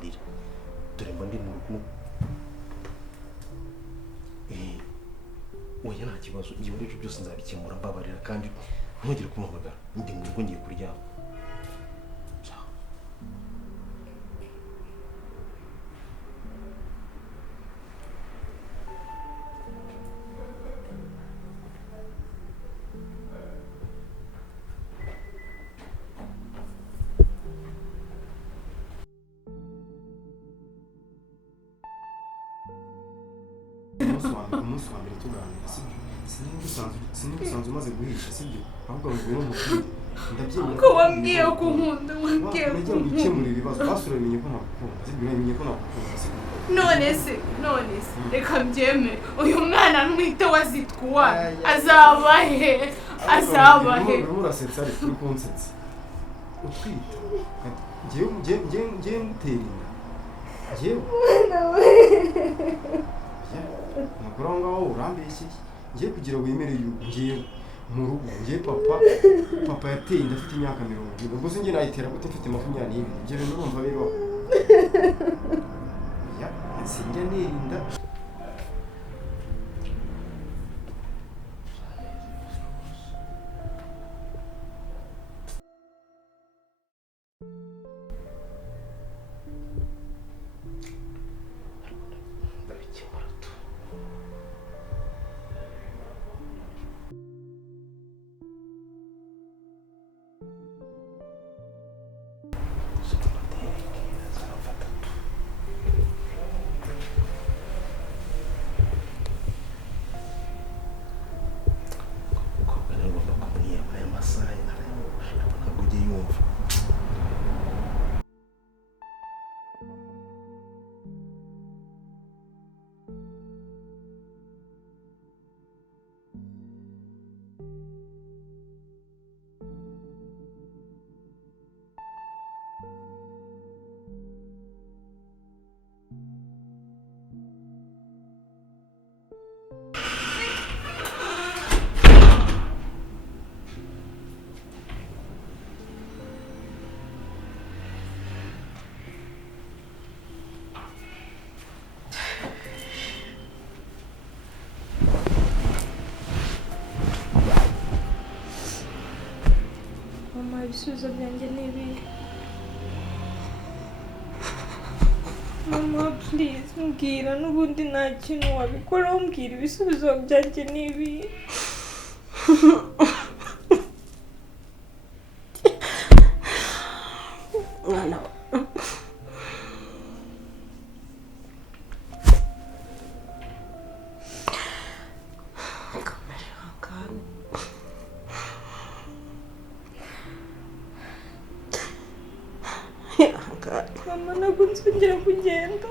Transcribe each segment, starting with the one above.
mbabarira dore mba ndi mu rugo oya nta kibazo igihe uri byose nzabikemura mbabarira kandi ntugire kumuhamagara ndi mu rugo ngiye kuryama umunsi wa mbere tuganira sinigusanzwe umaze guhisha sibyo ahubwo ngo mubwire ndabyemera ko wambwiye ko nkunda wambwiye ko nkunda gukemura ibibazo basuramenye ko nagukunda zibimenye ko nagukunda sibyo none se reka mbyeme uyu mwana ntwite wazitwa azabahe urasetsa ari kuri kunsetsa utwita ngiye ngutera inda ntabwo aho ngaho urambeshye ngiye kugira wemere yuko ngiye mu rugo ngiye papa yateye inda afite imyaka 20 ubwo se ngiye nayitera gute mfite 22 ibyo bintu urumva bibaho sinjya nirinda ibisubizo byanjye ni ibihe mama please mbwira n'ubundi nta kintu wabikoraho mbwira ibisubizo byanjye ni ibihe mwana mama ntabwo nzongera kugenda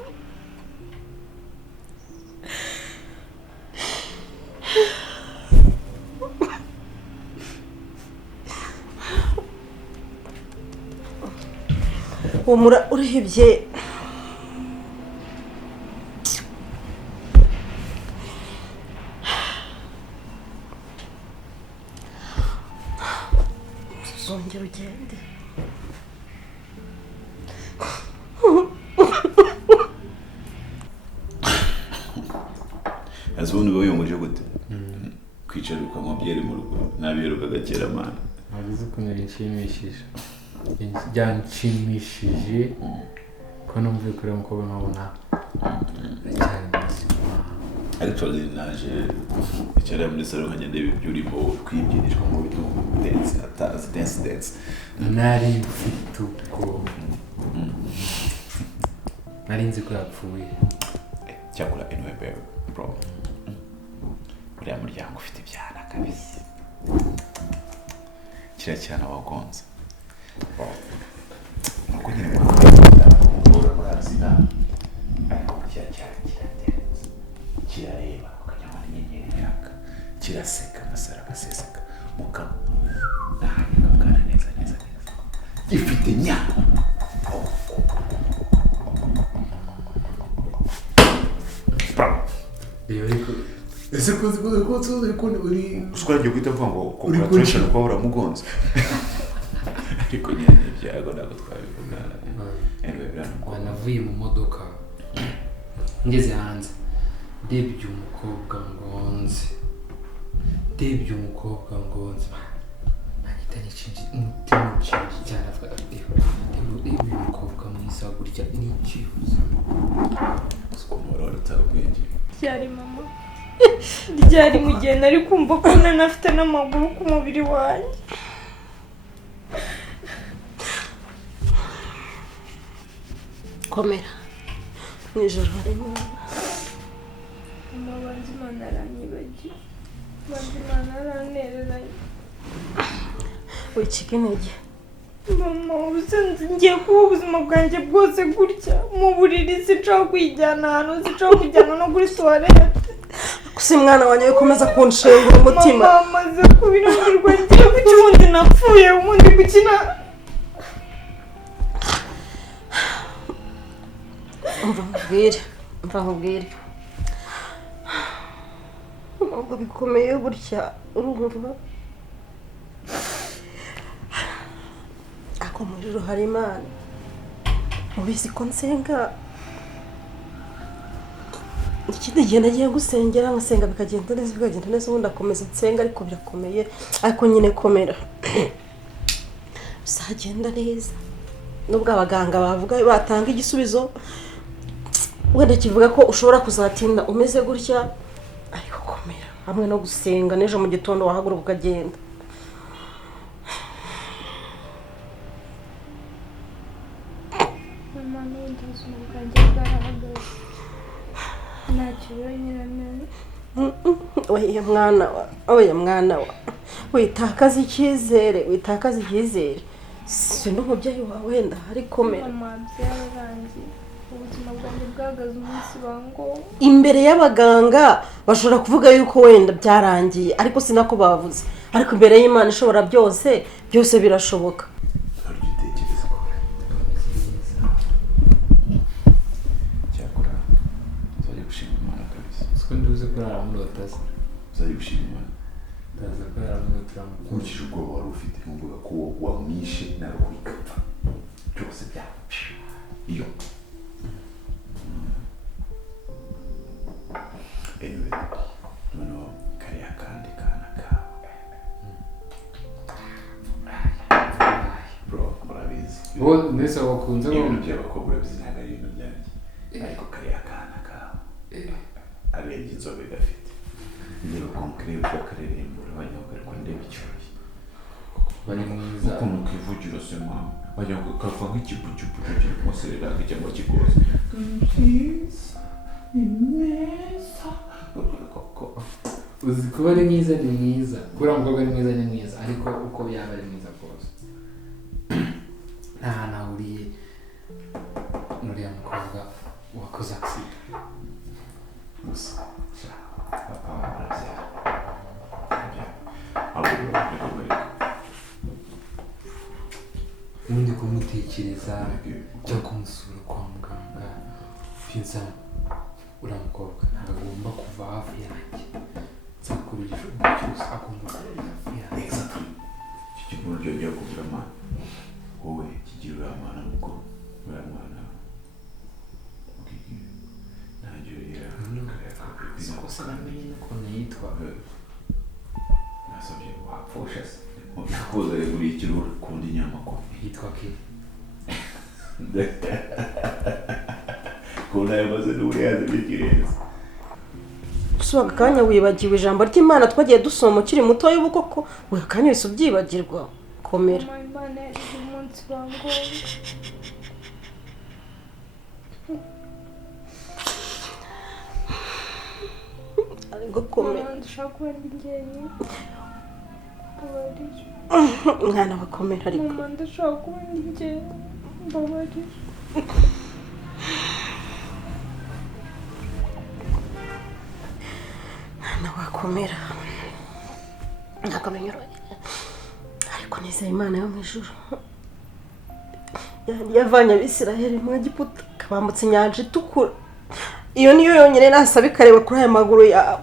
umura urihebye zongera ugende ubundi uba wiyungurije gute kwicara ukanywa byeri mu rugo nabiheruka gakera mana ntabizi ukuntu binshimishije byanshimishije ko numva kuri umukobwa nkabona cyane actually naje icyara muri salo nkagenda ibyo urimo kwibyinishwa mu bitu dance nari mfite ubwo nari nzi ko yapfuye cyakora anyway bro uriya muryango ufite ibyana kabisa kiriya cyana wagonze nuko nyine mwakunze murazina ariko kiriya cyana kirareba ukajya mu nyenyeri yaka kiraseka amasara agaseseka mukama nahanye kakana neza gifite nyama ese ko uri usukwaje kwita mvuga ngo congratulations kwa uramugonze ariko nyine byago ntabwo twabivuga anyway navuye mu modoka ngeze hanze ndebye umukobwa ngonze nahita nicinje umutima ucinje cyane avuga ati uyu mukobwa mwiza gutya ni ikibuze ukuntu warutaye ubwenge ryari mama ryari mu gihe nari kumva ko nanafite n'amaguru ku mubiri wanjye komera mu ijoro harimo mama banzi Imana aranyibagiwe banzi Imana arantereranye wicika intege mama ubusanzwe ngiye kuba ubuzima bwanjye bwose gutya mu buriri sinshobora kwijyana ahantu sinshobora kujyana no kuri tuwarete gusa mwana wanjye wikomeza kunshengura umutima mama amaze kubirangirwa ngiye kuki ubundi napfuye ubundi gukina umva nkubwire ntabwo bikomeye gutya urumva ako muriro hari Imana mubizi ko nsenga ikindi gihe nagiye gusengera nkasenga bikagenda neza ubundi akomeza nsenga ariko birakomeye ariko nyine komera bizagenda neza nubwo abaganga bavuga batanga igisubizo wenda kivuga ko ushobora kuzatinda umeze gutya ariko komera hamwe no gusenga n'ejo mu gitondo wahaguruka ukagenda mama n'ubundi ubuzima bwanjye bwarahagaze ntacyo yonyine neza oya mwana wa witakaza icyizere si n'umubyeyi wawe wenda hari komera mama byararangiye ubuzima bwanjye bwahagaze umunsi bangombwa imbere y'abaganga bashobora kuvuga yuko wenda byarangiye ariko sinako bavuze ariko imbere y'Imana ishobora byose birashoboka cyakora uzajya gushima Imana kabisa siko nduze kurara muri hoteli uzajya gushima Imana ndaza kurara muri hoteli nkurikije ubwoba wari ufite nkumbuga ko wamwishe na roho igapfa byose byapfa iyo anyway noneho kariya kandi kana kawe bro murabizi wowe mbese wakunze ibintu by'abakobwa urabizi ntabwo ari ibintu byanjye ariko kariya kana kawe arebye inzobe gafite ndeba ukuntu kareba karerembura banyabwa ariko ndeba icyoroshye bari mwiza ukuntu kivugira se mama banyabwa kava nk'ikibucubucu kiri kumuserera cyangwa kigoze uzi kuba ari mwiza ni mwiza kubera umukobwa ari mwiza ni mwiza ariko uko yaba ari mwiza kose nta hantu ahuriye n'uriya mukobwa wakoze agisida gusa papa arabyara ubundi kumutekereza cyo kumusura kwa muganga pinsa uriya mukobwa ntabwo agomba kuva hafi yanjye nzakora igishoboka cyose agomba kuba hafi yanjye iki kintu buryo ugiye kuvuga amana wowe kigira uriya mwana nuko uriya mwana ntacyo siko se namenye n'ukuntu yitwa nasabye wapfusha se nakuza buri ikirura kundi inyama ko yitwa ke kuna yamaze n'uburenze bw'ikirenze gusa akanya wibagiwe ijambo ry'Imana twagiye dusoma ukiri muto y'ubukoko we akanya wese ubyibagirwa komera mama Imana yarize umunsi bangombwa ariko komera mama ndashaka kuba ndi njyenyine mbabarira mwana wakomera ariko mama ndashaka kuba ndi njyenyine mbabarira mwana wakomera ntabwo binyuranye ariko nizeye Imana yo mu ijuru yavanye Abisiraheli mu Egiputa kabambutse inyanja itukura iyo niyo yonyine nasaba ikareba kuri aya maguru yawe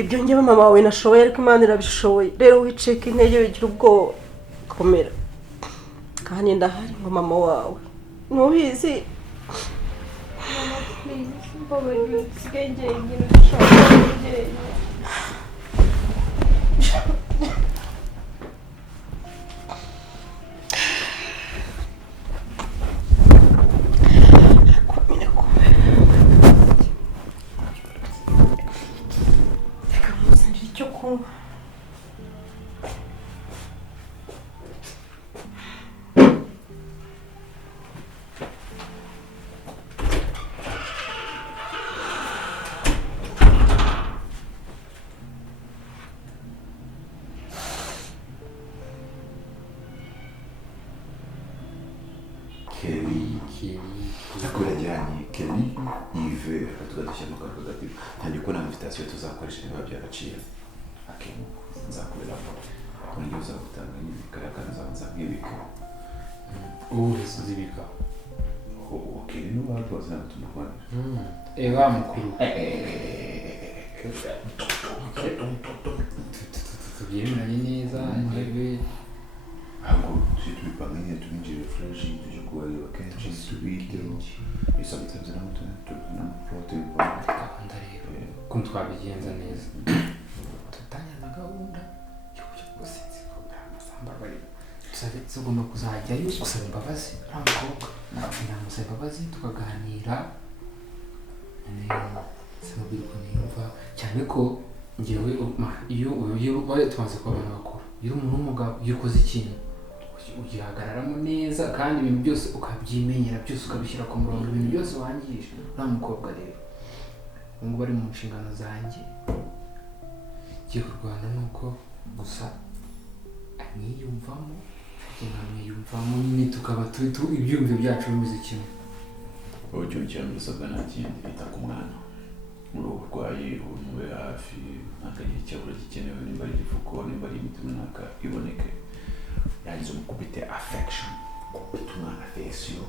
ibyo njyewe mama wawe nashoboye ariko Imana irabishoboye rero wicika intege wigira ubwoba komera kandi ndahari ngo mama wawe ntubizi Mama please mbabarira usigaye njyenyine ndashaka kuba njyenyine. Reka muzanire icyo kunywa. Nakurajyanye Kelly YVES tugadushyira mu karuhuko gato ntangiye kubona invitation tuzakoresha niba byagaciro akemuko nzakoreramo uburyo uzagutanga n'ibigaragara nzabanza nk'ibika ubu zibika Kelly niba rwose ntabwo tumurwanira eba mukuru tubyemeranye neza yewe ntabwo tujye tubipanga nyine tubinjire fresh tujye kubareba kenshi tubiteho sometimes n'amaprotein gahunda rero ko twabigenza neza tutanyana gahunda yo kujya gusinzi ko amasamba bari tugomba kuzajyayo gusaba imbabazi nta mukobwa namusaba imbabazi tukaganira sinabwira ukuntu yumva cyane ko ngewe iyo tumaze kuba abantu bakuru iyo umuntu w'umugabo iyo ukoze ikintu ugihagararamo neza kandi ibintu byose ukabyimenyera byose ukabishyira ku murongo ibintu byose wangije nta mukobwa rero ubu ngubu ari mu nshingano zanjye ngiye kurwana nuko gusa anyiyumvamo nkamwiyumvamo nyine tukaba ibyumviro byacu bimeze kimwe wowe ikintu cya mbere usabwa nta kindi bita ku mwana muri ubu burwayi umube hafi ntakagira icyabura gikenewe nimba ari igifuko nimba ari imiti runaka iboneke yangiza umukubite affection kubita umwana afesiyo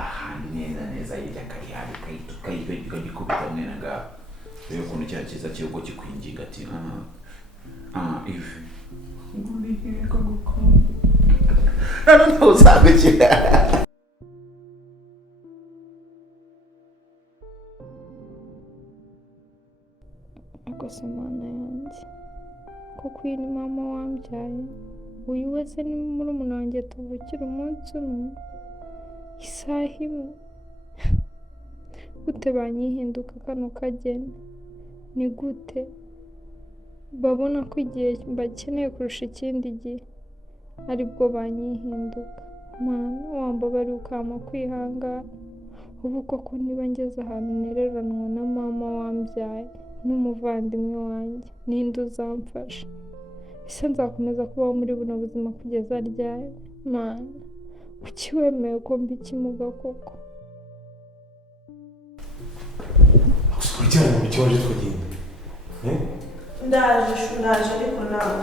ahantu neza yirya akayihari ukayigikubita mwene ngaho rero ukuntu cya cyiza cy'ubwo kikwinginga ati ivi irihe ko gukunda none uzagukira Akose mana yanjye kuko uyu ni mama wambyaye uyu wese ni murumuna wanjye tuvukira umunsi umwe isaha imwe gute banyihinduka kano kageni ni gute babona ko igihe bakeneye kurusha ikindi gihe aribwo banyihinduka mana wambabariye ukampa kwihangana ubu koko niba ngeze ahantu nereranwa na mama wambyaye n'umuvandimwe wanjye ninde uzamfasha ese nzakomeza kubaho muri buno buzima kugeza ryari mana kuki wemeye ko mba ikimuga koko kuryana mu kibazo twagenda ndaje ariko nawe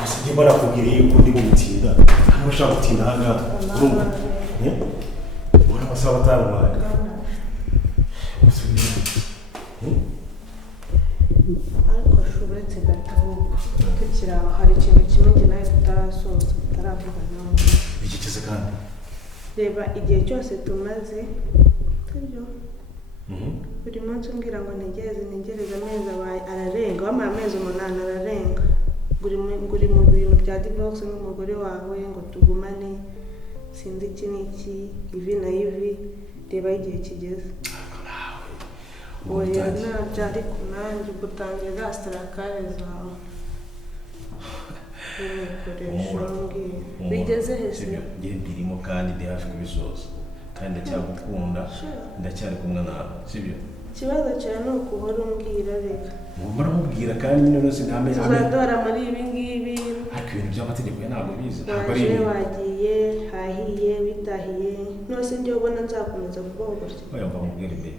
gusa njye barakubwira yuko ndi gutinda ntabwo ushaka gutinda aha ngaha urumva ubona amasaha atarabaye ariko shuretse gatahuka tukiri aho hari ikintu kimwe njye nawe tutarasoza tutaravuga nawe bigikeze kandi reba igihe cyose tumaze sibyo buri munsi umbwira ngo ntegereze amezi abaye ararenga wamara amezi 8 ararenga nguri mu bintu bya divorce n'umugore wawe ngo tugumane sinzi iki n'iki ivi na ivi reba igihe kigeze oya nabyo ariko nanjye gutangira gasitarakare zawe n'ibikoresho mbwira bigeze hese njye mbirimo kandi ndi hafi kubisoza kandi ndacyagukunda ndacyari kumwe nawe sibyo ikibazo cyawe ni ukuhora umbwira reka ngomba namubwira kandi nyine sinamenya tuzadora muri ibi ngibi ariko ibintu by'amategeko ntabwo bizi ntabwo ari waje wagiye hahiye bitahiye nose njye ubona nzakomeza kubaho gutya oya mva mubwira imbere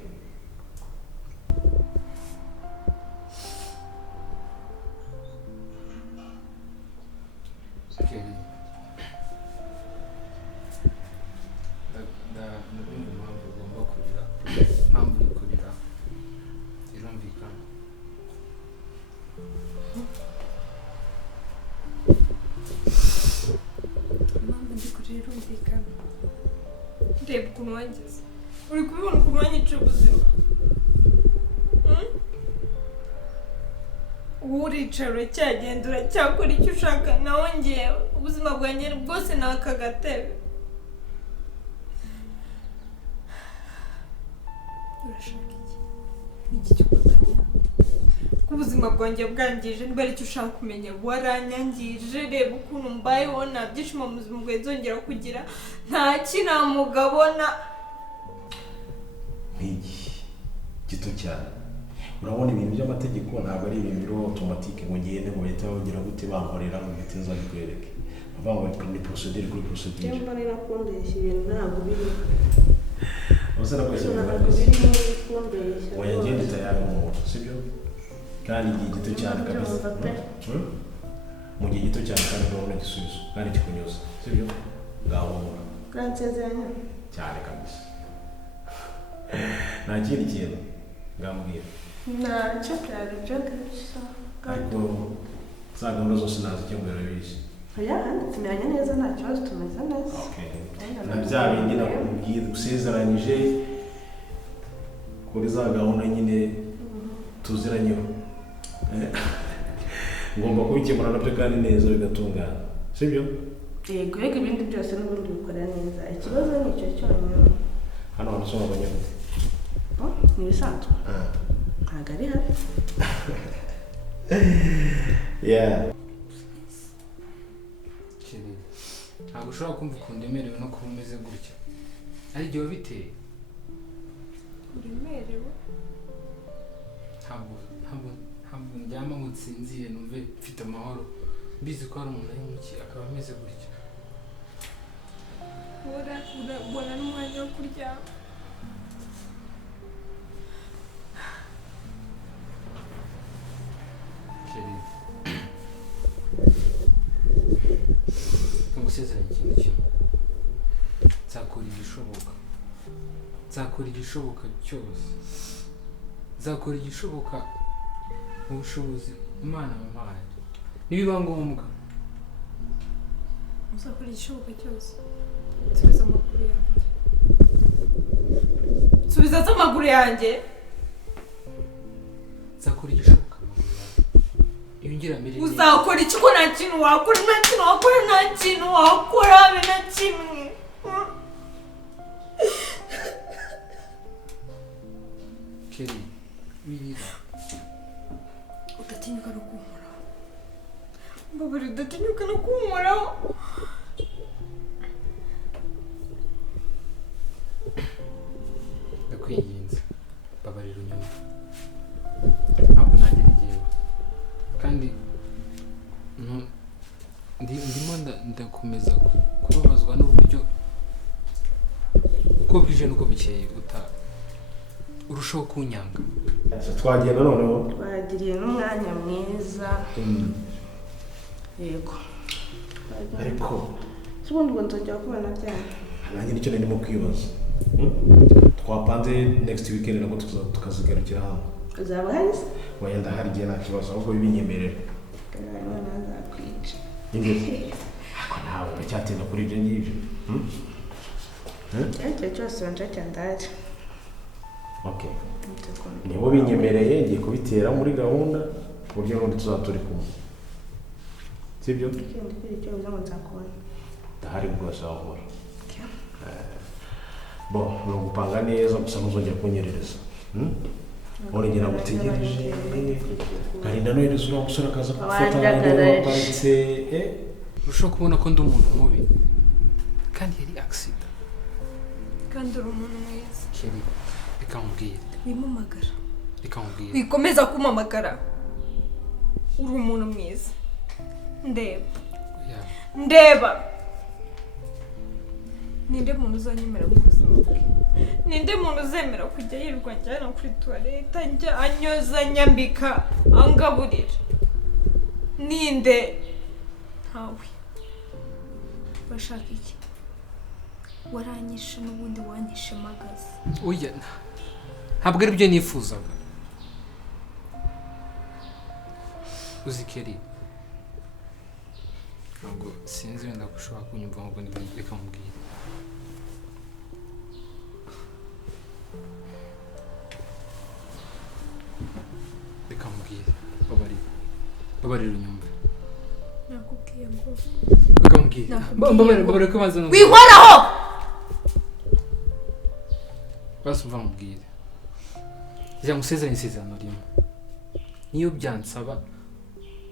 impamvu ndi kurira irumvikana reba ukuntu wageze uri kubibona ukuntu wanyica ubuzima ubu uricara uracyagenda uracyakora icyo ushaka nawe ngewe ubuzima bwanjye bwose ni aka gatebe urashaka iki ni iki kikuzanye ko ubuzima bwanjye bwangije niba ari icyo ushaka kumenya waranyangije reba ukuntu mbayeho nta byishimo mu buzima bwawe nzongera kugira nta kinamugabo na nk'igihe gito cyane urabona ibintu by'amategeko ntabwo ari ibintu biri automatique ngo ngende ngo bahita bagira gute bankorera ngo mpite nzabikwereke bavuga ngo ni procedure kuri procedure cyangwa ari nakundeshya ibintu ntabwo biri uzara kwese oya ngende tayari mu sibyo kandi igihe gito cyane kabisa mu gihe gito cyane kandi urabona igisubizo kandi kikunyuza sibyo ngaho uransezeranya cyane kabisa nta kindi kintu ngambwira ntacyo byari byo kabisa ariko za gahunda zose nazikemura urabizi oya tumeranye neza nta kibazo tumeze neza na bya bindi nakubwiye usezeranyije kuri za gahunda nyine tuziranyeho ngomba kubikemura nabyo kandi neza bigatungana sibyo yego yego ibindi byose n'ubundi bikora neza ikibazo ni icyo cyonyine hano wanasoma abanyamutse ni ibisanzwe ntabwo ari habi ntabwo ushobora kumva ukuntu uremerewe no kuba umeze gutya ari igihe wabiteye uremerewe ntabwo ndyama ngo nsinzire numve mfite amahoro mbizi ko hari umuntu ari muki akaba ameze gutya ubona n'umwanya wo kuryama ngusezeranya ikintu kimwe nzakora igishoboka cyose nzakora igishoboka mu bushobozi Imana yampaye nibiba ngombwa uzakora igishoboka cyose subiza amaguru yanjye subiza amaguru yanjye nzakora igishoboka iyo ngira mbere uzakora iki ko nta kintu wakora nta kintu wakora nta kintu wakora habe na kimwe Kelly wirira udatinyuka no kunkoraho mbabare udatinyuka no kunkoraho ndakwinginze babarira unyuma ntabwo nanjye nigewe kandi ndimo ndakomeza kubabazwa n'uburyo uko bwije n'uko bukeye urushaho kunyanga twagenda noneho twagiriye n'umwanya mwiza yego ariko ubundi ngo nzongera kubona byane nanjye nicyo ndimo kwibaza twapanze next weekend nako tukazigarukira hano uzaba hari se wenda hari igihe nta kibazo ahubwo bibinyemerera none azakwica ariko nawe uracyatinda kuri ibyo ngibyo igihe cyose wanje cyandari okay nibo binyemereye ngiye kubitera muri gahunda ku buryo n'ubundi tuzaba turi kumwe sibyo ikindi kuri icyo uza ngo nzakubona ndahari rwose aho nkora bo ni ugupanga neza gusa ntuzongera kunyerereza urengera gutegereje karinda nohereza uriya musore akaza gufata ahantu waparitse urushaho kubona ko ndi umuntu mubi kandi yari accident kandi uri umuntu mwiza Kelly reka nkubwire wimamagara reka nkubwire wikomeza kumamagara uri umuntu mwiza ndeba ninde muntu uzanyemera mu buzima bwe ninde muntu uzemera kujya yirirwa njyana kuri tuwarete njya anyoza nyambika angaburira ninde ntawe bashaka iki waranyishe n'ubundi wanyishe magaze oya ntabwo ari byo nifuzaga uzi Kelly ntabwo sinzi wenda ko ushobora kunyumva ahubwo reka mubwire babarira unyumva nakubwiye ngo ukambwira mbabarira ko baza no wihwaraho basumva mubwire ijya musezeranya isezerano rimwe niyo byansaba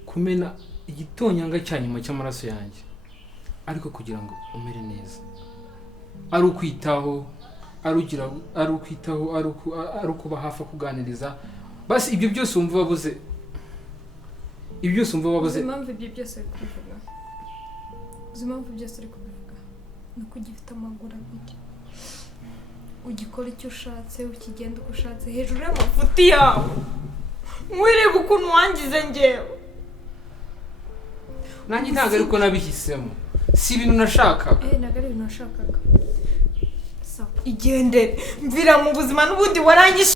kumena igitonyanga cya nyuma cy'amaraso yanjye ariko kugira ngo umere neza ari ukwitaho ari ukuba hafi kuganiriza basi ibyo byose wumva wabuze impamvu ibyo byose uri kubivuga uzi impamvu byose uri kubivuga ni uko ugifite amaguru abiri ugikora icyo ushatse ukigenda uko ushatse hejuru y'amafuti yawe wireba ukuntu wangize ngewe nanjye ntabwo ariko nabihisemo si ibintu nashakaga ntabwo ari ibintu nashakaga igendere mvira mu buzima n'ubundi warangije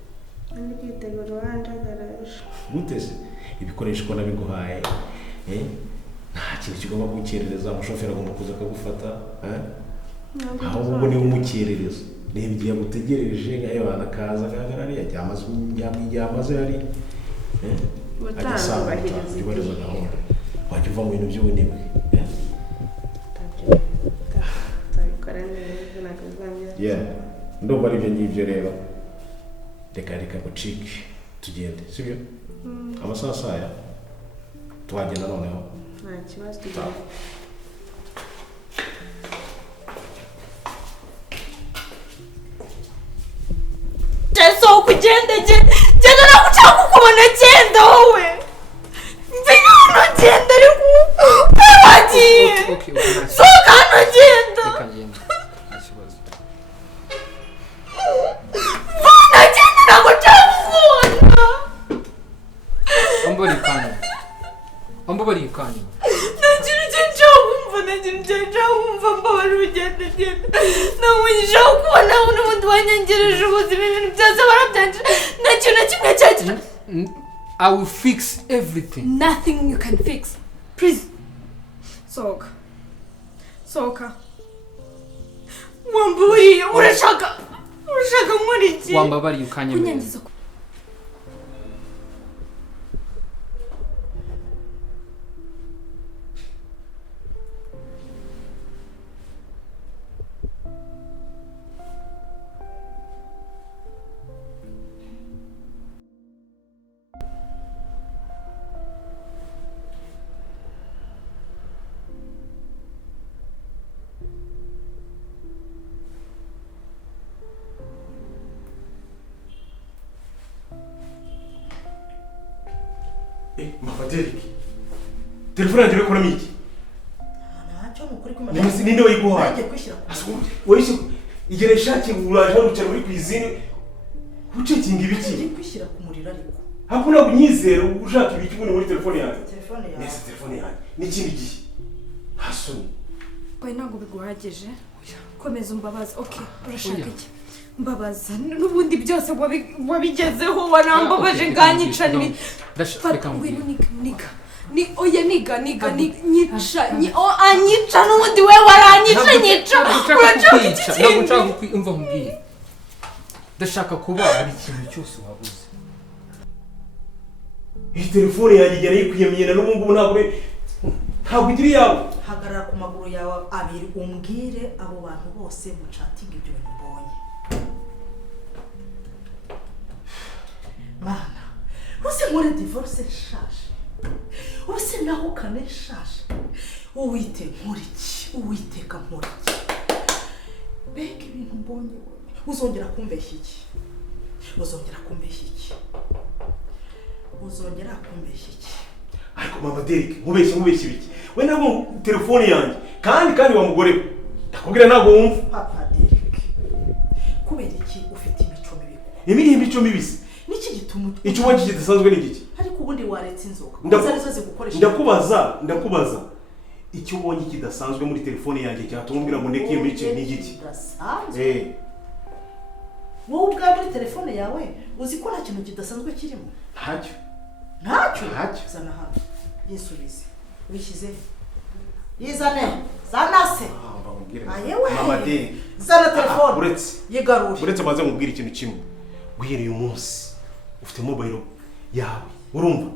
kwitegura uhandagaraje guteze ibikoresho ko nabiguhaye nta kintu kigomba gukerereza umushoferi agomba kuza akagufata ahubwo niwe umukerereza reba igihe agutegereje nk'ayabana akaza agaragara ariya ryamaze hari agasanga ubariza gahunda wajya uva mu bintu by'ubunebwe ndumva ari ibyo ngibyo rero reka gucike tugende sibyo amasaha saya tuhagenda noneho nta kibazo tugenda sohoka ugende genda nagushaka ukubona genda wowe mvira hano genda ariko wagiye sohoka hano genda vana genda nagushaka ukubona ambabariye kanya nagira icyo nshaka wumva mbabara ugenda nawe nshaka kubona n'ubundi wanyangereje ubuzima ibintu byose barabyangije nta kintu na kimwe cyagira I will fix everything. Nothing you can fix. Please. Sohoka. Wambabariye urashaka muri iki? Wambabariye ukanyemera. Mama Derek, telefone yanjye urikuramo iki? ntacyo mukuri kumenya Ninde wayiguhaye? Nagiye kwishyira wayise igere shaki uraje urucara muri kwizine ucekinga ibiki? Nagiye kwishyira ku muriro ariko hakuna kunyizera ushaka ibiki muri telefone yanjye. telefone yawe Nese telefone yanjye n'ikindi gihe hasoni Oya ntabwo biguhagije komeza umbabaza okay urashaka iki mbabaza n'ubundi byose wabigezeho warambabaje nganyica ni ni oya niga nyica anyica n'ubundi we waranyica nyica urashaka kumva mubwiye ndashaka kuba ari ikintu cyose wabuze iyi telefone yanjye igera yikwiyemyena n'ubungubu ntabwo igiri yawe hagarara ku maguru yawe abiri umbwire abo bantu bose mucatinga ibyo bintu mbonye mana use nkore divorce nshaje use naho kane nshaje uwite uwiteka nkora iki mbega ibintu mbonye uzongera kumbeshya iki ariko mama Derek nkubeshye ibiki we nabwo telefone yanjye kandi wa mugore we ndakubwira ntabwo wumva papa Derek kubera iki ufite imico mibisi niki gituma icyo ubonye kidasanzwe ni igiki ariko ubundi waretse inzoga ndakubaza icyo ubonye kidasanzwe muri telefone yanjye cyatumbwira ngo ndeke iyo mico ni igiki wowe ubwawe muri telefone yawe uzi ko nta kintu kidasanzwe kirimo ntacyo zana hano yisubize wishyize yizane zana se mama Derek zana telefone yigarure uretse maze nkubwira ikintu kimwe guhera uyu munsi ufite mobile yawe urumva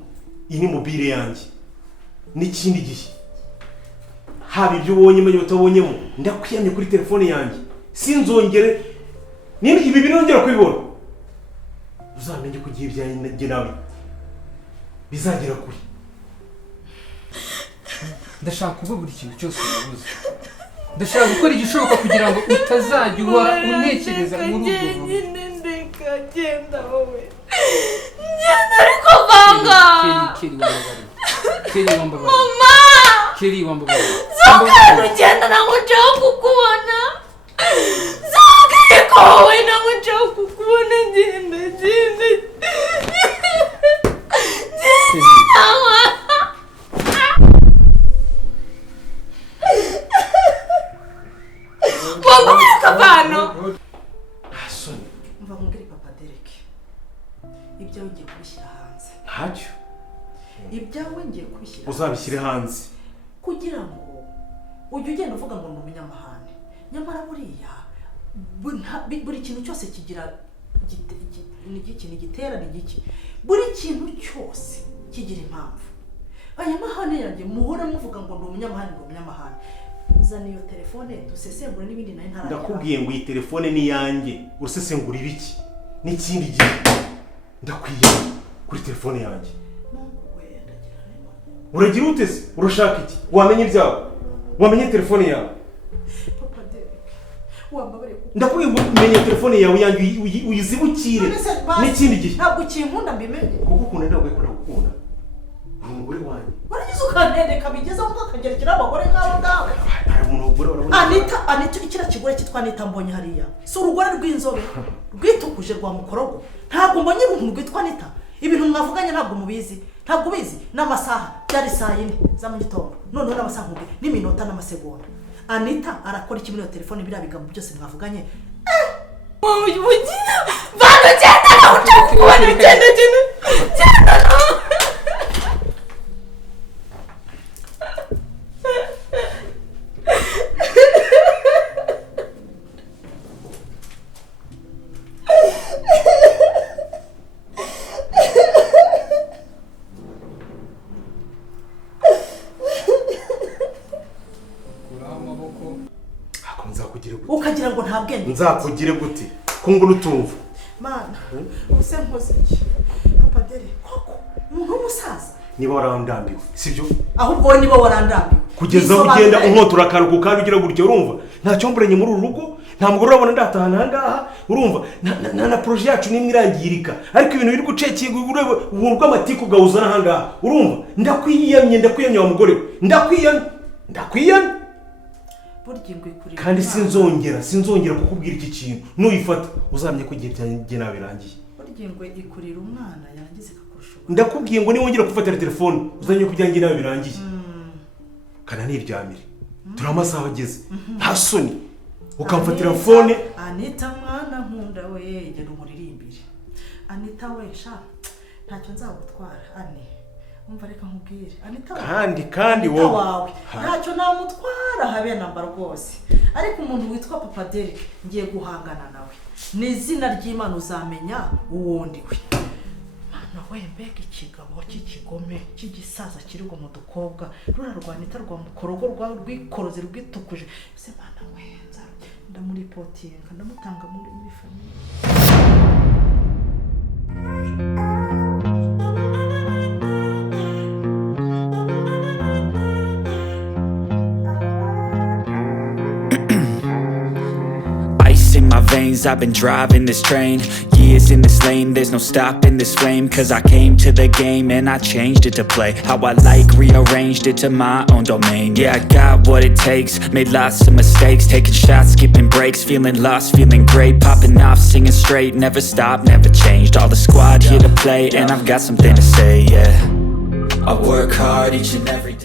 iyi ni mobile yanjye n'ikindi gihe haba ibyo ubonyemo n'ibyo utabonyemo ndakwiyamye kuri telefone yanjye sinzongere niba ibi binongera kubibona uzamenye ko igihe byanjye nawe bizagera kuri. ndashaka kuvuga buri kintu cyose nabuze, ndashaka gukora igishoboka kugira ngo utazajya uhora untekereza muri ubwo buryo. Ndeka genda wowe genda ariko vanga Keri wambabarira mama Keri wambabarira zokana ugenda ntabwo nshaka kukubona zokana ko wowe ntabwo nshaka kukubona genda wagumye akavano. Mva nkubwire papa Derek, ibyawe ngiye kubishyira hanze. Ntacyo Ibyawe ngiye kubishyira uzabishyire hanze kugira ngo ujye ugenda uvuga ngo ni umunyamahane, nyamara buriya buri kintu cyose kigira igitera ni giki, buri kintu cyose kigira impamvu. Aya mahane yanjye muhora muvuga ngo ni umunyamahane. Zana iyo telefone dusesengura n'ibindi nayo ntarajya. ndakubwiye ngo iyi telefone ni yanjye urusesengura ibiki n'ikindi gihe ndakwiye kuri telefone yanjye. Uragira utese urashaka iki? Wamenye ibyawe, wamenye telefone yawe. Papa Derek wambabare ndakubwiye ngo umenye telefone yawe yanjye uyizibukire n'ikindi gihe. Ntabwo ukinkunda mbimenye kuko ukunda ntabwo ariko ndagukunda uri umugore wanjye. waragize ukantendeka bigezeho ukakagerekera abagore nk'abo ngabo. hari umuntu w'umugore urabona Anita ikira kigore cyitwa Anita mbonye hariya si urugore rw'inzobe rwitukuje rwa mukorogo. Ntabwo mbonye umuntu rwitwa Anita. Ibintu mwavuganye ntabwo mubizi, ntabwo ubizi. N'amasaha byari saa 4 za mu gitondo, noneho n'amasaha nkubwe n'iminota n'amasegonda. Anita arakora iki muri iyo telefone? Biriya bigambo byose mwavuganye Vano genda nawe nshaka kukubona genda ukagira ngo nta bwenge. nzakugire gute ko ngo utumva Mana use nkoze iki Papa Derek? Koko umuntu w'umusaza niba warandambiwe sibyo? ahubwo wowe niba warandambiwe kugeza ugenda unkotora akaruhuko kandi ugira gutyo urumva ntacyo mburanye muri uru rugo. nta mugore urabona ndatahana ahangaha urumva na projet yacu nimwe irangirika ariko ibintu biri gucekirwa urebe ubuntu bw'amatiku gahuzana ahangaha urumva. ndakwiyamye wa mugore we ndakwiyamye kandi sinzongera kukubwira iki kintu nuyifata uzamye ko igihe byanjye nawe birangiye. Burya ikurira umwana yarangiza akakurusha. ndakubwiye ngo niwongera gufatira telefone uzanye ko ibyanjye nawe birangiye. kana niryamire turi amasaha ageze nta soni ukamfatira fone. Anita mwana nkunda we genda umuririmbire. Anita we sha ntacyo nzagutwara ane. Umva reka nkubwire Anita kandi wowe ntacyo namutwara habe namba rwose. Ariko umuntu witwa Papa Derek ngiye guhangana nawe n'izina ry'Imana uzamenya uwundi we. Mana we mbega ikigabo cy'ikigome cy'igisaza kirigo mu dukobwa rurarwanita rwa mukorogo rwikoroze rwitukuje. Se Mana we ndamuri potinga ndamutanga muri famille. In my veins, I've been driving this train. Years in this lane, there's no stopping this flame. Cause I came to the game and I changed it to play how I like, rearranged it to my own domain. Yeah, I got what it takes, made lots of mistakes, taking shots, skipping breaks, feeling lost, feeling great, popping off, singing straight, never stopped, never changed. All the squad here to play and I've got something to say, yeah. I work hard each and every day.